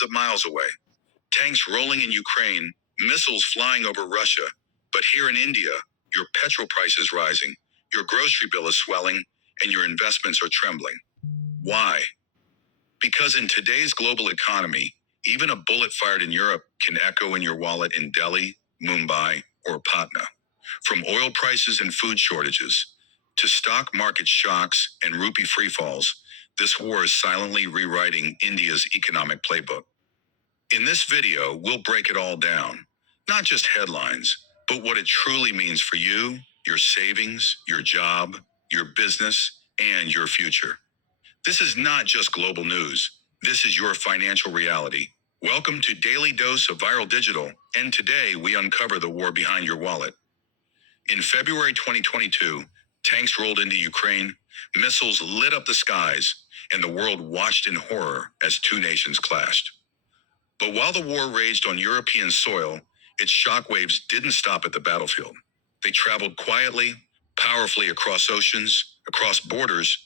of miles away. Tanks rolling in Ukraine, missiles flying over Russia. But here in India, your petrol price is rising, your grocery bill is swelling, and your investments are trembling. Why? Because in today's global economy, even a bullet fired in Europe can echo in your wallet in Delhi, Mumbai, or Patna. From oil prices and food shortages to stock market shocks and rupee free falls, this war is silently rewriting India's economic playbook. In this video, we'll break it all down. Not just headlines, but what it truly means for you, your savings, your job, your business, and your future. This is not just global news. This is your financial reality. Welcome to Daily Dose of Viral Digital, and today we uncover the war behind your wallet. In February 2022, tanks rolled into Ukraine, missiles lit up the skies, and the world watched in horror as two nations clashed. But while the war raged on European soil, its shockwaves didn't stop at the battlefield. They traveled quietly, powerfully across oceans, across borders,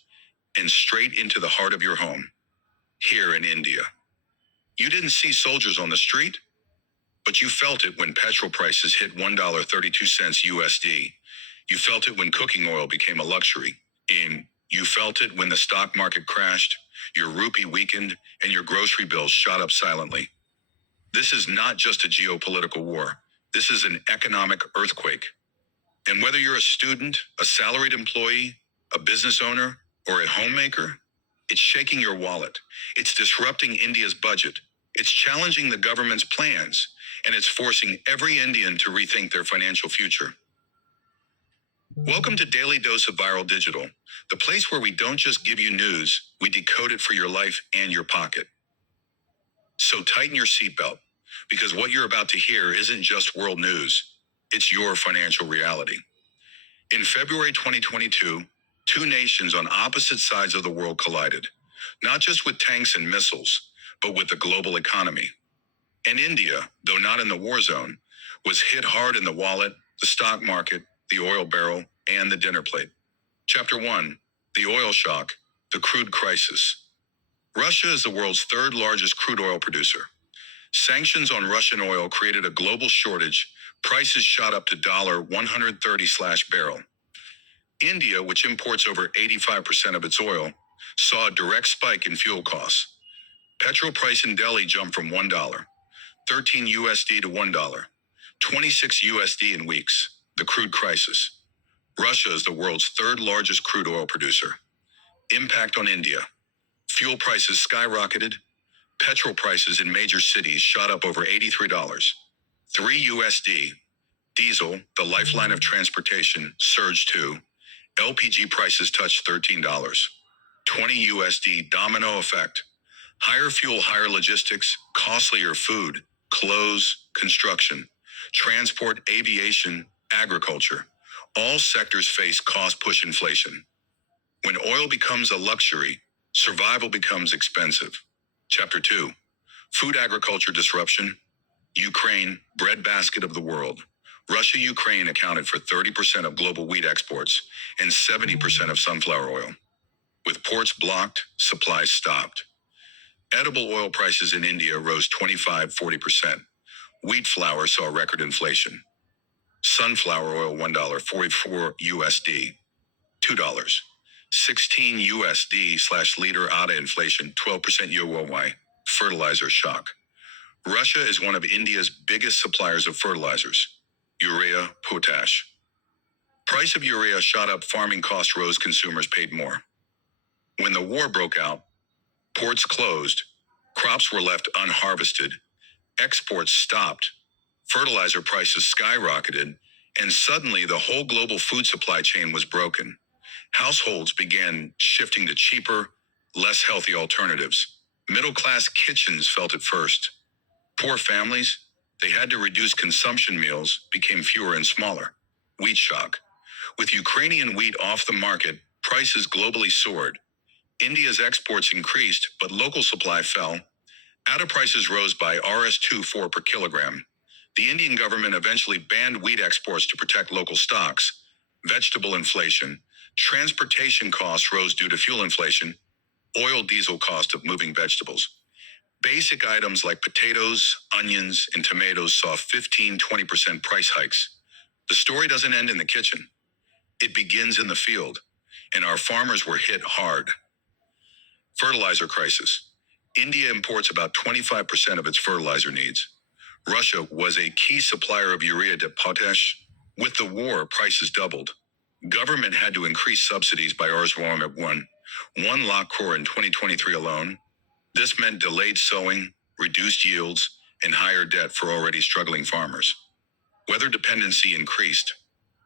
and straight into the heart of your home, here in India. You didn't see soldiers on the street, but you felt it when petrol prices hit $1.32 USD. You felt it when cooking oil became a luxury. You felt it when the stock market crashed, your rupee weakened, and your grocery bills shot up silently. This is not just a geopolitical war. This is an economic earthquake. And whether you're a student, a salaried employee, a business owner, or a homemaker, it's shaking your wallet. It's disrupting India's budget. It's challenging the government's plans, and it's forcing every Indian to rethink their financial future. Welcome to Daily Dose of Viral Digital, the place where we don't just give you news, we decode it for your life and your pocket. So tighten your seatbelt, because what you're about to hear isn't just world news, it's your financial reality. In February 2022, two nations on opposite sides of the world collided, not just with tanks and missiles, but with the global economy. And India, though not in the war zone, was hit hard in the wallet, the stock market, the oil barrel, and the dinner plate. Chapter 1, the oil shock, the crude crisis. Russia is the world's third largest crude oil producer. Sanctions on Russian oil created a global shortage. Prices shot up to $130/barrel. India, which imports over 85% of its oil, saw a direct spike in fuel costs. Petrol price in Delhi jumped from $1, 13 USD to $1, 26 USD in weeks. The crude crisis. Russia is the world's third largest crude oil producer. Impact on India. Fuel prices skyrocketed. Petrol prices in major cities shot up over $83. 3 USD. Diesel, the lifeline of transportation, surged too. LPG prices touched $13. 20 USD domino effect. Higher fuel, higher logistics, costlier food, clothes, construction, transport, aviation, agriculture. All sectors face cost-push inflation. When oil becomes a luxury, survival becomes expensive. Chapter 2, food agriculture disruption. Ukraine, breadbasket of the world. Russia-Ukraine accounted for 30% of global wheat exports and 70% of sunflower oil. With ports blocked, supplies stopped. Edible oil prices in India rose 25-40%. Wheat flour saw record inflation. Sunflower oil $1.44 USD, $2. 16 USD/liter ADA inflation, 12% YoY. Fertilizer shock. Russia is one of India's biggest suppliers of fertilizers. Urea, potash. Price of urea shot up, farming costs rose, consumers paid more. When the war broke out, ports closed, crops were left unharvested, exports stopped, fertilizer prices skyrocketed, and suddenly the whole global food supply chain was broken. Households began shifting to cheaper, less healthy alternatives. Middle-class kitchens felt it first. Poor families, they had to reduce consumption, meals became fewer and smaller. Wheat shock. With Ukrainian wheat off the market, prices globally soared. India's exports increased, but local supply fell. ADA prices rose by Rs.24 per kilogram. The Indian government eventually banned wheat exports to protect local stocks. Vegetable inflation. Transportation costs rose due to fuel inflation. Oil, diesel cost of moving vegetables. Basic items like potatoes, onions, and tomatoes saw 15-20% price hikes. The story doesn't end in the kitchen. It begins in the field, and our farmers were hit hard. Fertilizer crisis. India imports about 25% of its fertilizer needs. Russia was a key supplier of urea to potash. With the war, prices doubled. Government had to increase subsidies by one lakh crore in 2023 alone. This meant delayed sowing, reduced yields, and higher debt for already struggling farmers. Weather dependency increased.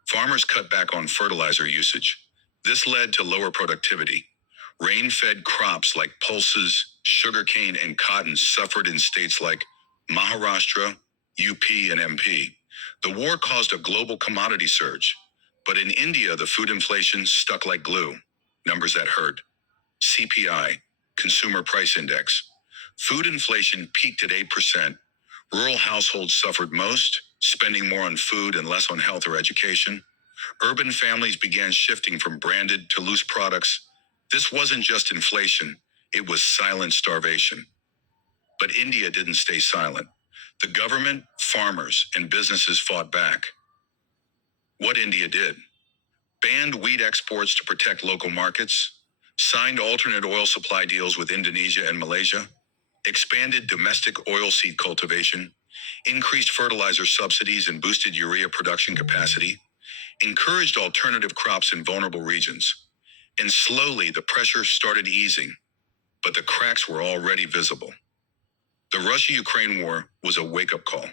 Farmers cut back on fertilizer usage. This led to lower productivity. Rain-fed crops like pulses, sugarcane, and cotton suffered in states like Maharashtra, UP, and MP. The war caused a global commodity surge, but in India, the food inflation stuck like glue. Numbers that hurt. CPI, Consumer Price Index. Food inflation peaked at 8%. Rural households suffered most, spending more on food and less on health or education. Urban families began shifting from branded to loose products. This wasn't just inflation, it was silent starvation. But India didn't stay silent. The government, farmers, and businesses fought back. What India did: banned wheat exports to protect local markets, signed alternate oil supply deals with Indonesia and Malaysia, expanded domestic oilseed cultivation, increased fertilizer subsidies and boosted urea production capacity, encouraged alternative crops in vulnerable regions. And slowly the pressure started easing, but the cracks were already visible. The Russia-Ukraine war was a wake-up call.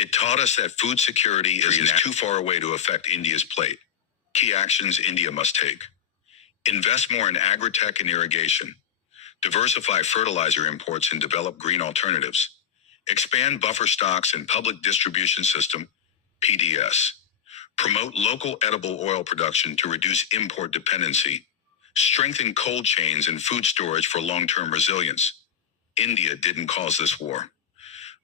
It taught us that food security is too far away to affect India's plate. Key actions India must take: invest more in agri-tech and irrigation, diversify fertilizer imports and develop green alternatives, expand buffer stocks and public distribution system, PDS, promote local edible oil production to reduce import dependency, strengthen cold chains and food storage for long-term resilience. India didn't cause this war,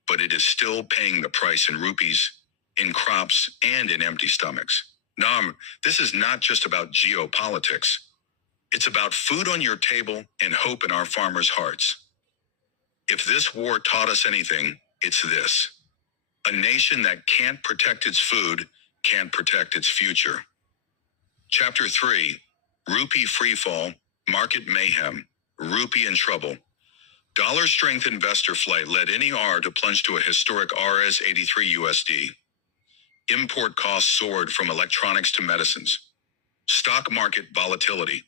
but it is still paying the price in rupees, in crops, and in empty stomachs. Nam, this is not just about geopolitics. It's about food on your table and hope in our farmers' hearts. If this war taught us anything, it's this: a nation that can't protect its food can't protect its future. Chapter 3, Rupee Freefall, Market Mayhem, Rupee in Trouble. Dollar strength investor flight led NER to plunge to a historic Rs 83 USD. Import costs soared from electronics to medicines. Stock market volatility.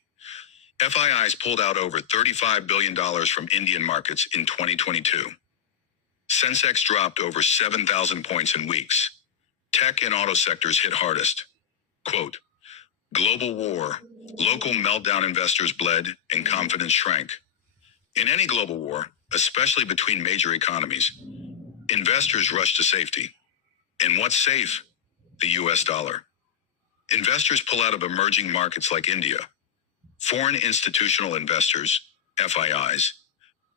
FIIs pulled out over $35 billion from Indian markets in 2022. Sensex dropped over 7,000 points in weeks. Tech and auto sectors hit hardest. Quote, global war, local meltdown, investors bled and confidence shrank. In any global war, especially between major economies, investors rush to safety. And what's safe? The US dollar. Investors pull out of emerging markets like India. Foreign institutional investors, FIIs,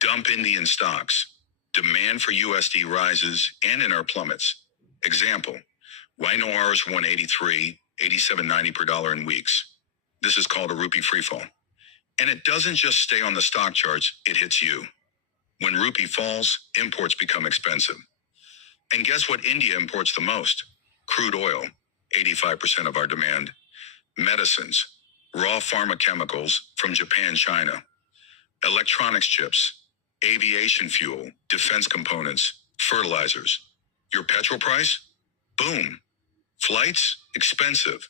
dump Indian stocks. Demand for USD rises and NR plummets. Example, YNOR's 183, 87.90 per dollar in weeks. This is called a rupee freefall. And it doesn't just stay on the stock charts, it hits you. When rupee falls, imports become expensive. And guess what India imports the most? Crude oil, 85% of our demand. Medicines, raw pharma chemicals from Japan, China. Electronics chips, aviation fuel, defense components, fertilizers. Your petrol price? Boom. Flights? Expensive.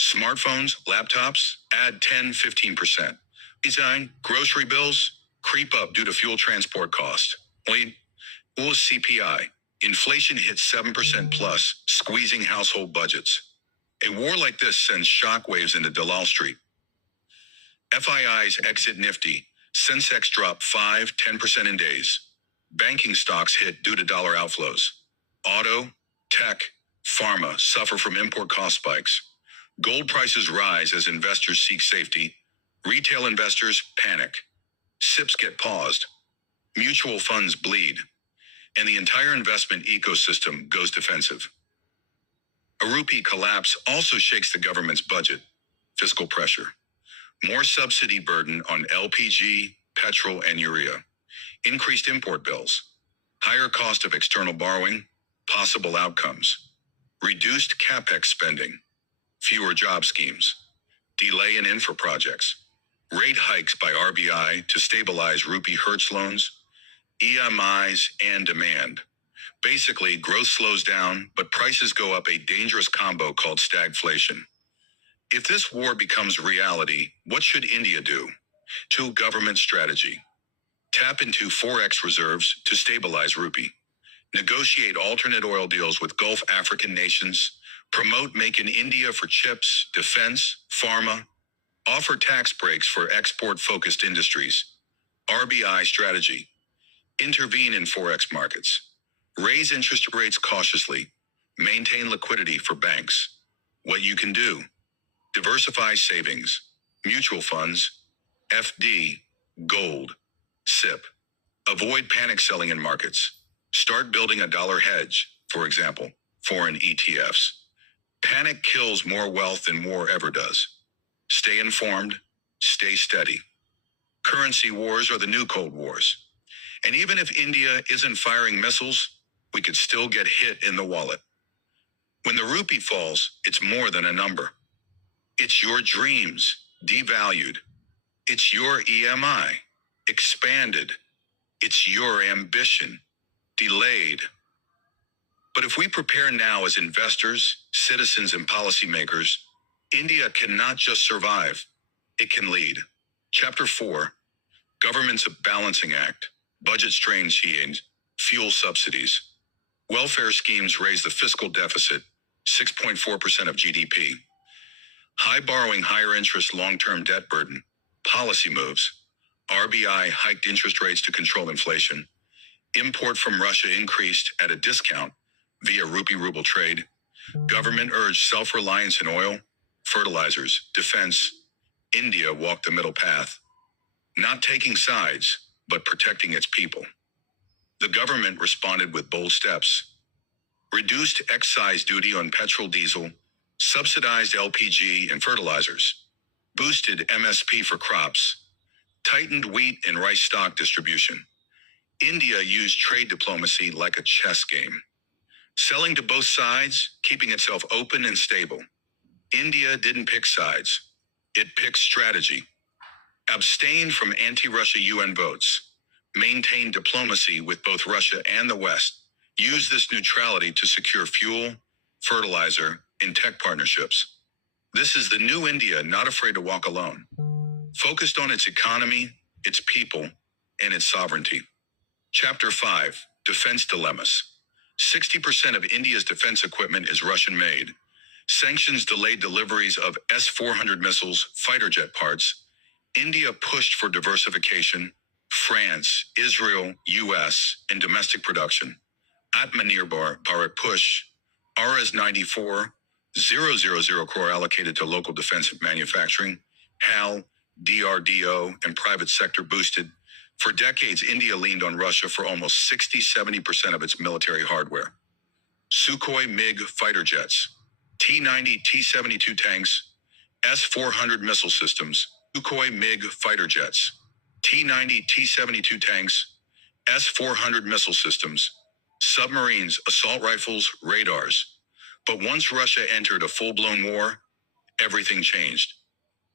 Smartphones, laptops? Add 10-15%. Design, grocery bills? Creep up due to fuel transport cost. What was CPI? Inflation hit 7% plus, squeezing household budgets. A war like this sends shockwaves into Dalal Street. FIIs exit Nifty. Sensex drop 5-10% in days. Banking stocks hit due to dollar outflows. Auto, tech, pharma suffer from import cost spikes. Gold prices rise as investors seek safety. Retail investors panic. SIPs get paused. Mutual funds bleed. And the entire investment ecosystem goes defensive. A rupee collapse also shakes the government's budget. Fiscal pressure. More subsidy burden on LPG, petrol, and urea. increased import bills, higher cost of external borrowing, possible outcomes, reduced capex spending, fewer job schemes, delay in infra projects, rate hikes by RBI to stabilize rupee hertz loans, EMIs, and demand. Basically, growth slows down, but prices go up, a dangerous combo called stagflation. If this war becomes reality, what should India do? 2. Government strategy. Tap into Forex reserves to stabilize rupee. Negotiate alternate oil deals with Gulf African nations. Promote Make in India for chips, defense, pharma. Offer tax breaks for export-focused industries. RBI strategy. Intervene in Forex markets. Raise interest rates cautiously. Maintain liquidity for banks. What you can do. Diversify savings, mutual funds, FD, gold, SIP. Avoid panic selling in markets. Start building a dollar hedge, for example, foreign ETFs. Panic kills more wealth than war ever does. Stay informed, stay steady. Currency wars are the new Cold Wars. And even if India isn't firing missiles, we could still get hit in the wallet. When the rupee falls, it's more than a number. It's your dreams, devalued. It's your EMI, expanded. It's your ambition, delayed. But if we prepare now as investors, citizens, and policymakers, India cannot just survive, it can lead. Chapter 4, Government's Balancing Act, Budget Strains Change, Fuel Subsidies. Welfare schemes raise the fiscal deficit, 6.4% of GDP. High borrowing, higher interest, long-term debt burden. Policy moves. RBI hiked interest rates to control inflation. Import from Russia increased at a discount via rupee-ruble trade. Government urged self-reliance in oil, fertilizers, defense. India walked the middle path. Not taking sides, but protecting its people. The government responded with bold steps. Reduced excise duty on petrol, diesel, subsidized LPG and fertilizers, boosted MSP for crops, tightened wheat and rice stock distribution. India used trade diplomacy like a chess game, selling to both sides, keeping itself open and stable. India didn't pick sides. It picked strategy. Abstained from anti-Russia UN votes. Maintained diplomacy with both Russia and the West. Used this neutrality to secure fuel, fertilizer, and tech partnerships. This is the new India, not afraid to walk alone. Focused on its economy, its people, and its sovereignty. Chapter 5, Defense Dilemmas. 60% of India's defense equipment is Russian-made. Sanctions delayed deliveries of S-400 missiles, fighter jet parts. India pushed for diversification. France, Israel, US, and domestic production. Atmanirbhar Bharat push. RS-94, 000 crore allocated to local defense manufacturing. HAL, DRDO, and private sector boosted. For decades, India leaned on Russia for almost 60-70% of its military hardware. Sukhoi MiG fighter jets, T-90, T-72 tanks, S-400 missile systems, Sukhoi MiG fighter jets, T-90, T-72 tanks, S-400 missile systems, submarines, assault rifles, radars. But once Russia entered a full-blown war, everything changed.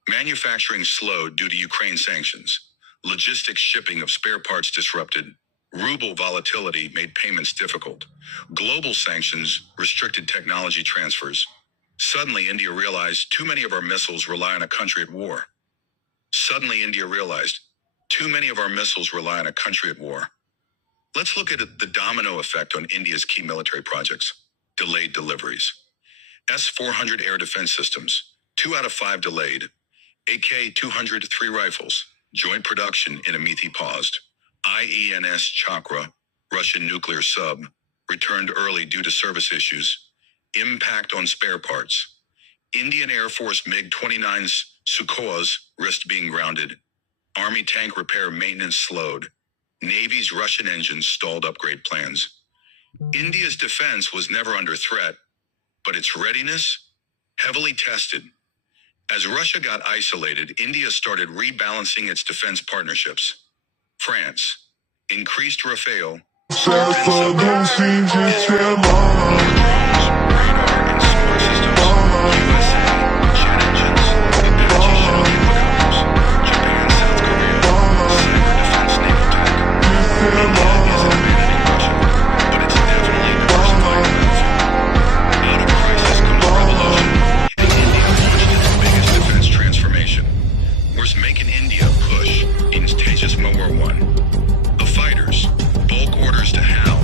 Manufacturing slowed due to Ukraine sanctions. Logistics shipping of spare parts disrupted. Ruble volatility made payments difficult. Global sanctions restricted technology transfers. Suddenly, India realized too many of our missiles rely on a country at war. Let's look at the domino effect on India's key military projects. Delayed deliveries. S-400 air defense systems, 2 out of 5 delayed. AK-200 3 rifles, joint production in Amithi paused. IENS Chakra, Russian nuclear sub, returned early due to service issues. Impact on spare parts. Indian Air Force MiG-29's Sukhois risked being grounded. Army tank repair maintenance slowed. Navy's Russian engines stalled upgrade plans. India's defense was never under threat, but its readiness, heavily tested. As Russia got isolated, India started rebalancing its defense partnerships. France, increased Rafale, Saffron don't seem just tell mama. drones, radar, and smart systems, USA, jet engines, Apache Shadow helicopters, Japan, South Korea, cyber defense, naval tech. India isn't abandoning Russia, but it's definitely diversifying the battlefield. Out of crisis comes revolution, and India launched its biggest defense transformation. We're making India push in Tejas Mawar 1. The fighters, bulk orders to HAL,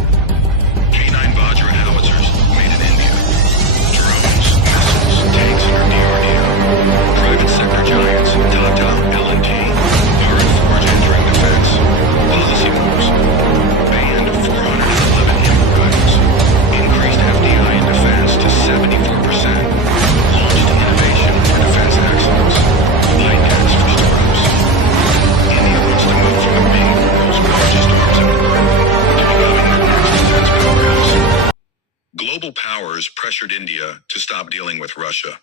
K9 Vajra howitzers made in India. Drones, missiles, tanks under DRDO. Private sector giants, Tata, L&T, are in forge entering defense. Policy moves. Banned 411 import items. Increased FDI in defense to 74%. Launched innovation for defense excellence. High tax for startups. India wants to move from being the world's largest arms importer to becoming the next defense powerhouse. Global powers pressured India to stop dealing with Russia.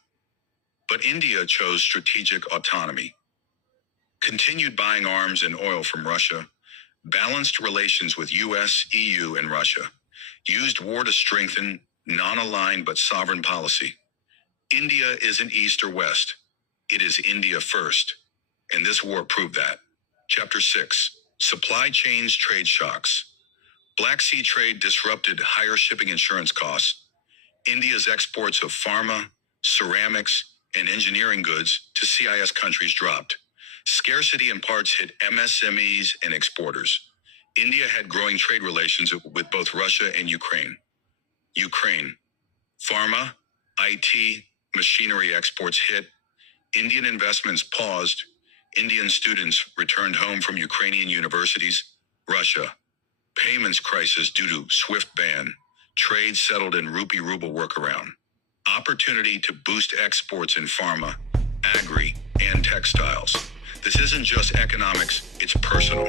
But India chose strategic autonomy. Continued buying arms and oil from Russia, balanced relations with US, EU, and Russia, used war to strengthen non-aligned but sovereign policy. India isn't East or West. It is India first. And this war proved that. Chapter 6. Supply chains trade shocks. Black Sea trade disrupted higher shipping insurance costs. India's exports of pharma, ceramics, and engineering goods to CIS countries dropped. Scarcity in parts hit MSMEs and exporters. India had growing trade relations with both Russia and Ukraine. Ukraine. Pharma, IT, machinery exports hit. Indian investments paused. Indian students returned home from Ukrainian universities. Russia. Payments crisis due to SWIFT ban. Trade settled in rupee ruble workaround. Opportunity to boost exports in pharma, agri, and textiles. This isn't just economics, it's personal.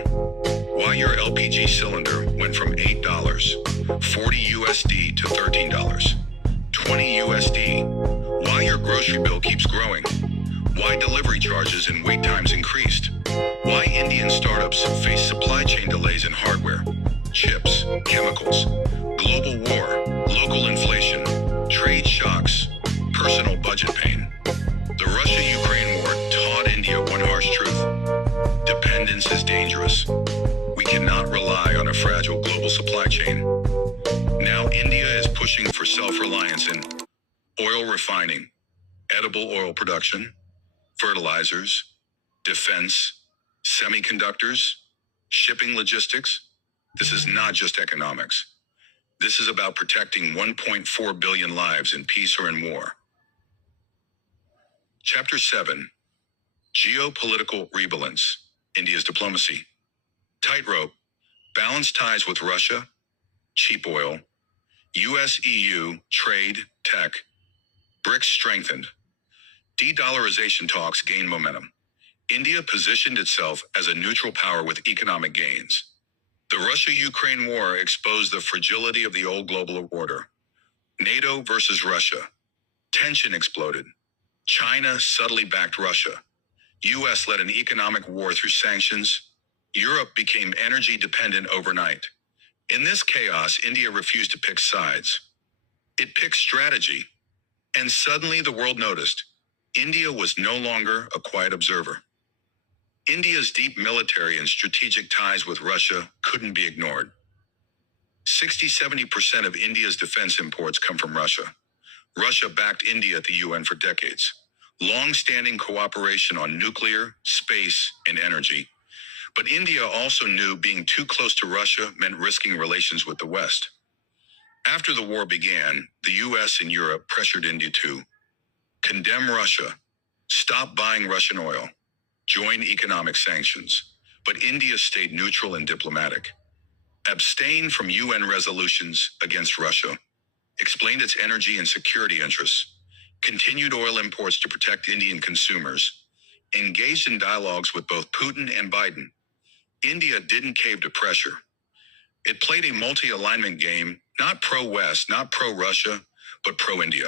Why your LPG cylinder went from $8, 40 USD to $13, 20 USD. Why your grocery bill keeps growing. Why delivery charges and wait times increased. Why Indian startups face supply chain delays in hardware, chips, chemicals, global war, local inflation, trade shocks, personal budget pain. The Russia-Ukraine war taught India one harsh truth. Dependence is dangerous. We cannot rely on a fragile global supply chain. Now India is pushing for self-reliance in oil refining, edible oil production, fertilizers, defense, semiconductors, shipping logistics. This is not just economics. This is about protecting 1.4 billion lives in peace or in war. Chapter 7. Geopolitical Rebalance. India's diplomacy. Tightrope. Balanced ties with Russia. Cheap oil. US-EU trade, tech. BRICS strengthened. De-dollarization talks gained momentum. India positioned itself as a neutral power with economic gains. The Russia-Ukraine war exposed the fragility of the old global order. NATO versus Russia. Tension exploded. China subtly backed Russia. US led an economic war through sanctions. Europe became energy dependent overnight. In this chaos, India refused to pick sides. It picked strategy. And suddenly the world noticed. India was no longer a quiet observer. India's deep military and strategic ties with Russia couldn't be ignored. 60-70% of India's defense imports come from Russia. Russia backed India at the UN for decades. Long-standing cooperation on nuclear, space, and energy. But India also knew being too close to Russia meant risking relations with the West. After the war began, the US and Europe pressured India to condemn Russia, stop buying Russian oil, join economic sanctions. But India stayed neutral and diplomatic. Abstained from UN resolutions against Russia, explained its energy and security interests, continued oil imports to protect Indian consumers, engaged in dialogues with both Putin and Biden. India didn't cave to pressure. It played a multi-alignment game, not pro-West, not pro-Russia, but pro-India.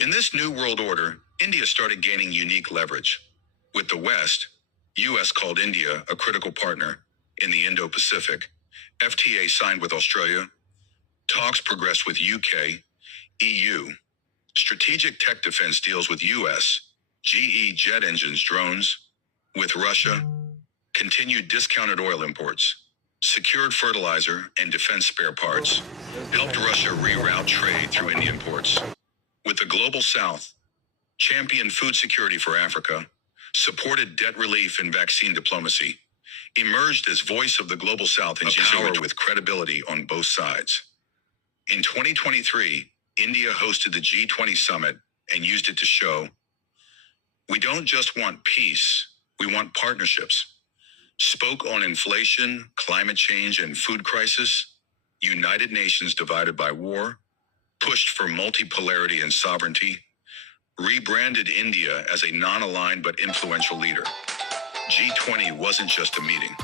In this new world order, India started gaining unique leverage. With the West, US called India a critical partner. In the Indo-Pacific, FTA signed with Australia, talks progressed with UK, EU, strategic tech defense deals with US, GE jet engines drones, with Russia, continued discounted oil imports, secured fertilizer and defense spare parts, helped Russia reroute trade through Indian ports. With the Global South, championed food security for Africa, supported debt relief and vaccine diplomacy, emerged as voice of the Global South and power with credibility on both sides. In 2023, India hosted the G20 summit and used it to show, we don't just want peace, we want partnerships. Spoke on inflation, climate change, and food crisis, United Nations divided by war, pushed for multipolarity and sovereignty, rebranded India as a non-aligned but influential leader. G20 wasn't just a meeting.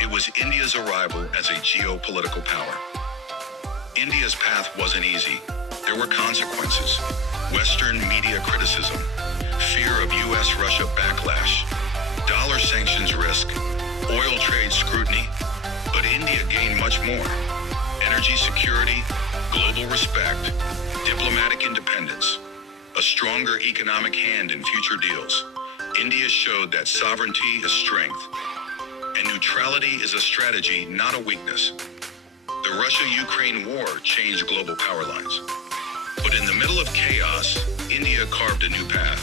It was India's arrival as a geopolitical power. India's path wasn't easy. There were consequences. Western media criticism, fear of US-Russia backlash, dollar sanctions risk, oil trade scrutiny, but India gained much more. Energy security, global respect, diplomatic independence, a stronger economic hand in future deals. India showed that sovereignty is strength, and neutrality is a strategy, not a weakness. The Russia-Ukraine war changed global power lines. But in the middle of chaos, India carved a new path.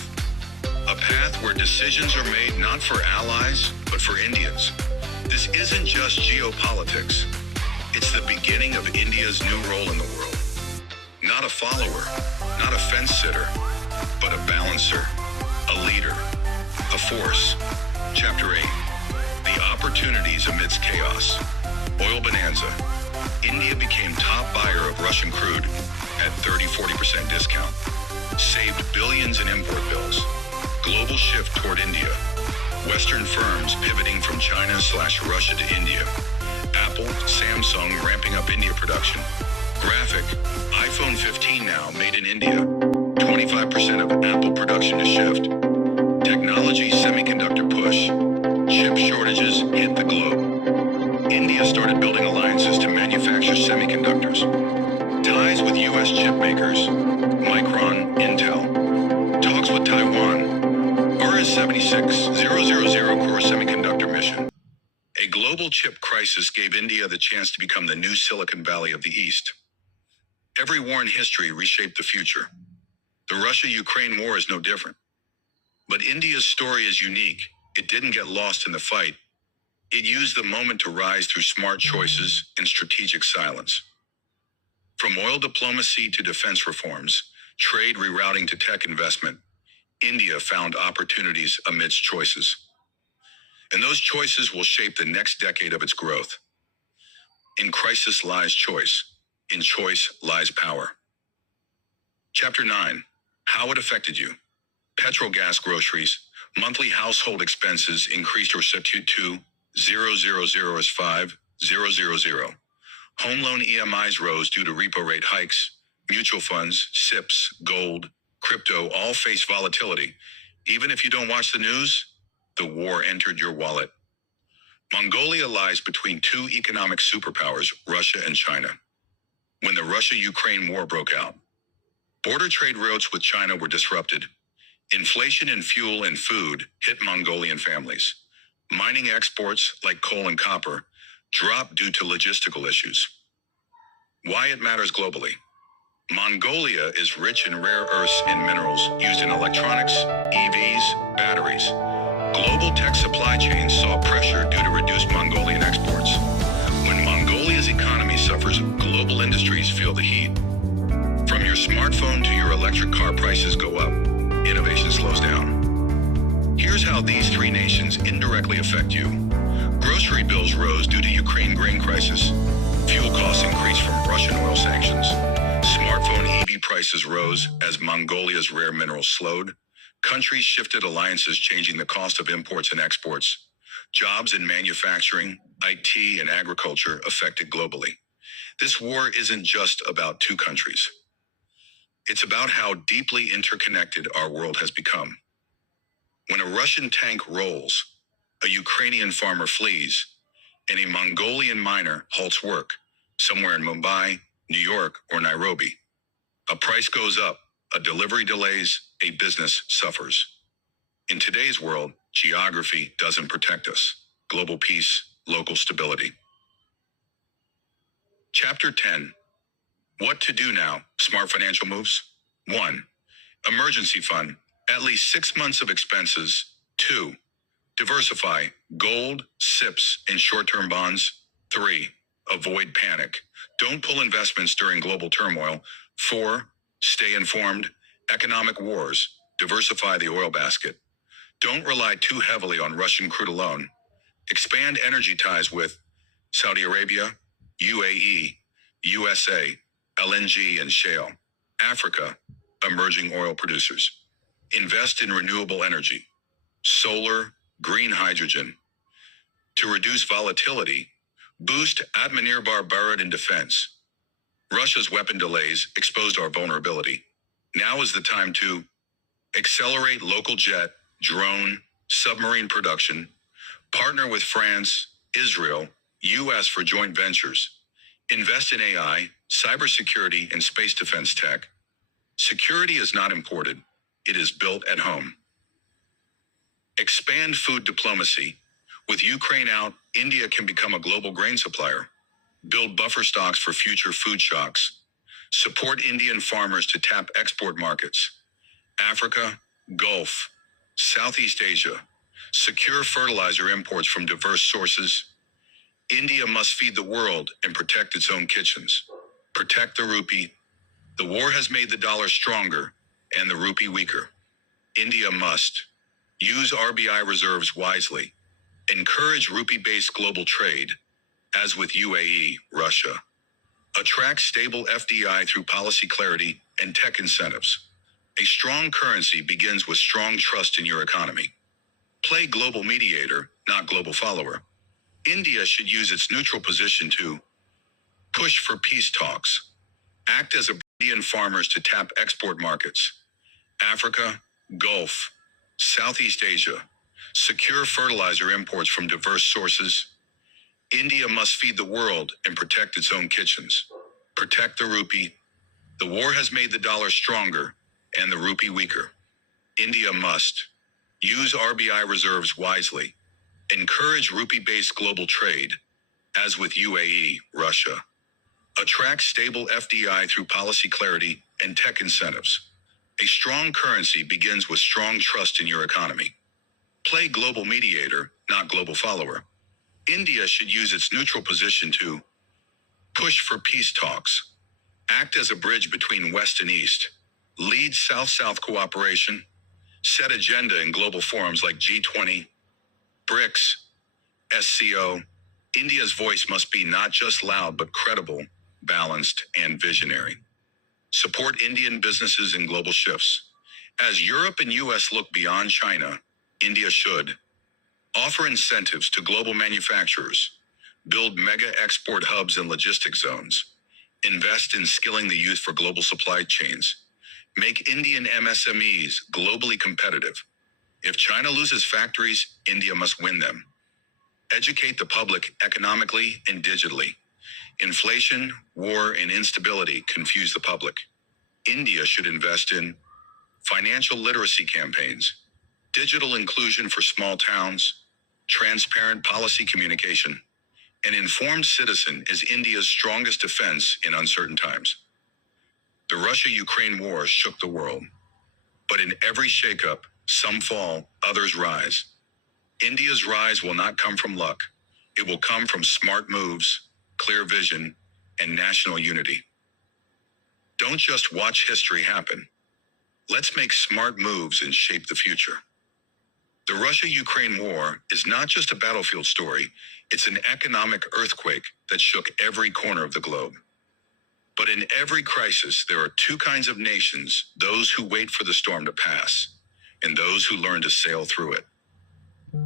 A path where decisions are made not for allies, but for Indians. This isn't just geopolitics. It's the beginning of India's new role in the world. Not a follower, not a fence sitter, but a balancer, a leader, a force. Chapter 8. The opportunities amidst chaos. Oil bonanza. India became top buyer of Russian crude at 30-40% discount. Saved billions in import bills. Global shift toward India. Western firms pivoting from China/Russia to India. Apple, Samsung ramping up India production. Graphic, iPhone 15 now made in India. 25% of Apple production to shift. Technology semiconductor push. Chip shortages hit the globe. India started building alliances to manufacture semiconductors. Ties with US chip makers, Micron, Intel. Talks with Taiwan, RS-76-000 core semiconductor mission. A global chip crisis gave India the chance to become the new Silicon Valley of the East. Every war in history reshaped the future. The Russia-Ukraine war is no different. But India's story is unique. It didn't get lost in the fight. It used the moment to rise through smart choices and strategic silence. From oil diplomacy to defense reforms, trade rerouting to tech investment, India found opportunities amidst choices. And those choices will shape the next decade of its growth. In crisis lies choice. In choice lies power. Chapter 9. How it affected you. Petrol, gas, groceries, monthly household expenses increased or substitute to 000 is 5000. Home loan EMIs rose due to repo rate hikes. Mutual funds, SIPs, gold, crypto all face volatility. Even if you don't watch the news, the war entered your wallet. Mongolia lies between two economic superpowers, Russia and China. When the Russia-Ukraine war broke out, border trade routes with China were disrupted. Inflation in fuel and food hit Mongolian families. Mining exports, like coal and copper, dropped due to logistical issues. Why it matters globally. Mongolia is rich in rare earths and minerals used in electronics, EVs, batteries. Global tech supply chains saw pressure due to reduced Mongolian exports. When Mongolia's economy suffers, global industries feel the heat. From your smartphone to your electric car, prices go up. Innovation slows down. Here's how these three nations indirectly affect you. Grocery bills rose due to Ukraine grain crisis. Fuel costs increased from Russian oil sanctions. Smartphone EV prices rose as Mongolia's rare minerals slowed. Countries shifted alliances, changing the cost of imports and exports. Jobs in manufacturing, IT, and agriculture affected globally. This war isn't just about two countries. It's about how deeply interconnected our world has become. When a Russian tank rolls, a Ukrainian farmer flees, and a Mongolian miner halts work somewhere in Mumbai, New York, or Nairobi. A price goes up, a delivery delays, a business suffers. In today's world, geography doesn't protect us. Global peace, local stability. Chapter 10. What to do now? Smart financial moves. 1. Emergency fund. At least 6 months of expenses. 2. Diversify. Gold, SIPs, and short-term bonds. 3. Avoid panic. Don't pull investments during global turmoil. 4. Stay informed. Economic wars. Diversify the oil basket. Don't rely too heavily on Russian crude alone. Expand energy ties with Saudi Arabia, UAE, USA, LNG and shale. Africa, emerging oil producers. Invest in renewable energy, solar, green hydrogen. To reduce volatility, boost Atmanirbhar Bharat in defense. Russia's weapon delays exposed our vulnerability. Now is the time to accelerate local jet, drone, submarine production, partner with France, Israel, US for joint ventures, invest in AI, cybersecurity, and space defense tech. Security is not imported, it is built at home. Expand food diplomacy. With Ukraine out, India can become a global grain supplier. Build buffer stocks for future food shocks. Support Indian farmers to tap export markets. Africa, Gulf, Southeast Asia. Secure fertilizer imports from diverse sources. India must feed the world and protect its own kitchens. Protect the rupee. The war has made the dollar stronger and the rupee weaker. India must use RBI reserves wisely. Encourage rupee-based global trade, as with UAE, Russia. Attract stable FDI through policy clarity and tech incentives. A strong currency begins with strong trust in your economy. Play global mediator, not global follower. India should use its neutral position to push for peace talks. Act as a Indian farmers to tap export markets. Africa, Gulf, Southeast Asia. Secure fertilizer imports from diverse sources. India must feed the world and protect its own kitchens. Protect the rupee. The war has made the dollar stronger and the rupee weaker. India must use RBI reserves wisely. Encourage rupee-based global trade, as with UAE, Russia. Attract stable FDI through policy clarity and tech incentives. A strong currency begins with strong trust in your economy. Play global mediator, not global follower. India should use its neutral position to push for peace talks. Act as a bridge between West and East. Lead South-South cooperation. Set agenda in global forums like G20, BRICS, SCO. India's voice must be not just loud but credible, balanced, and visionary. Support Indian businesses in global shifts. As Europe and US look beyond China, India should offer incentives to global manufacturers, build mega export hubs and logistics zones, invest in skilling the youth for global supply chains, make Indian MSMEs globally competitive. If China loses factories, India must win them. Educate the public economically and digitally. Inflation, war, and instability confuse the public. India should invest in financial literacy campaigns, digital inclusion for small towns, transparent policy communication. An informed citizen is India's strongest defense in uncertain times. The Russia-Ukraine war shook the world. But in every shakeup, some fall, others rise. India's rise will not come from luck. It will come from smart moves, clear vision, and national unity. Don't just watch history happen. Let's make smart moves and shape the future. The Russia-Ukraine war is not just a battlefield story, it's an economic earthquake that shook every corner of the globe. But in every crisis, there are two kinds of nations: those who wait for the storm to pass, and those who learn to sail through it.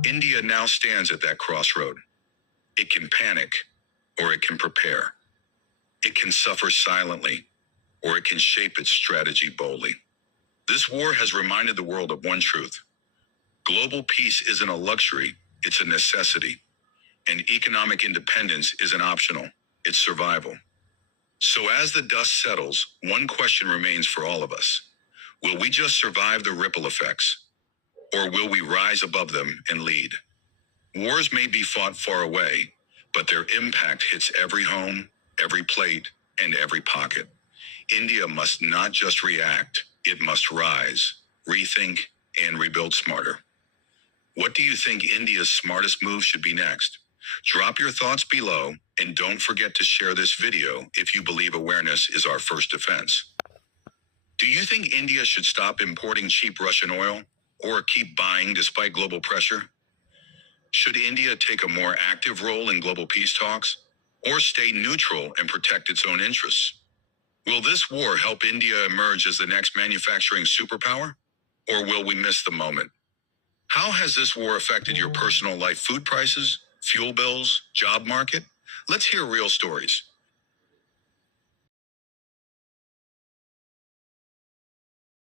India now stands at that crossroad. It can panic, or it can prepare. It can suffer silently, or it can shape its strategy boldly. This war has reminded the world of one truth. Global peace isn't a luxury, it's a necessity. and economic independence isn't optional, it's survival. So as the dust settles, one question remains for all of us. Will we just survive the ripple effects? Or will we rise above them and lead? Wars may be fought far away, but their impact hits every home, every plate, and every pocket. India must not just react, it must rise, rethink, and rebuild smarter. What do you think India's smartest move should be next? Drop your thoughts below, and don't forget to share this video if you believe awareness is our first defense. Do you think India should stop importing cheap Russian oil, or keep buying despite global pressure? Should India take a more active role in global peace talks, or stay neutral and protect its own interests? Will this war help India emerge as the next manufacturing superpower, or will we miss the moment? How has this war affected your personal life, food prices, fuel bills, job market? Let's hear real stories.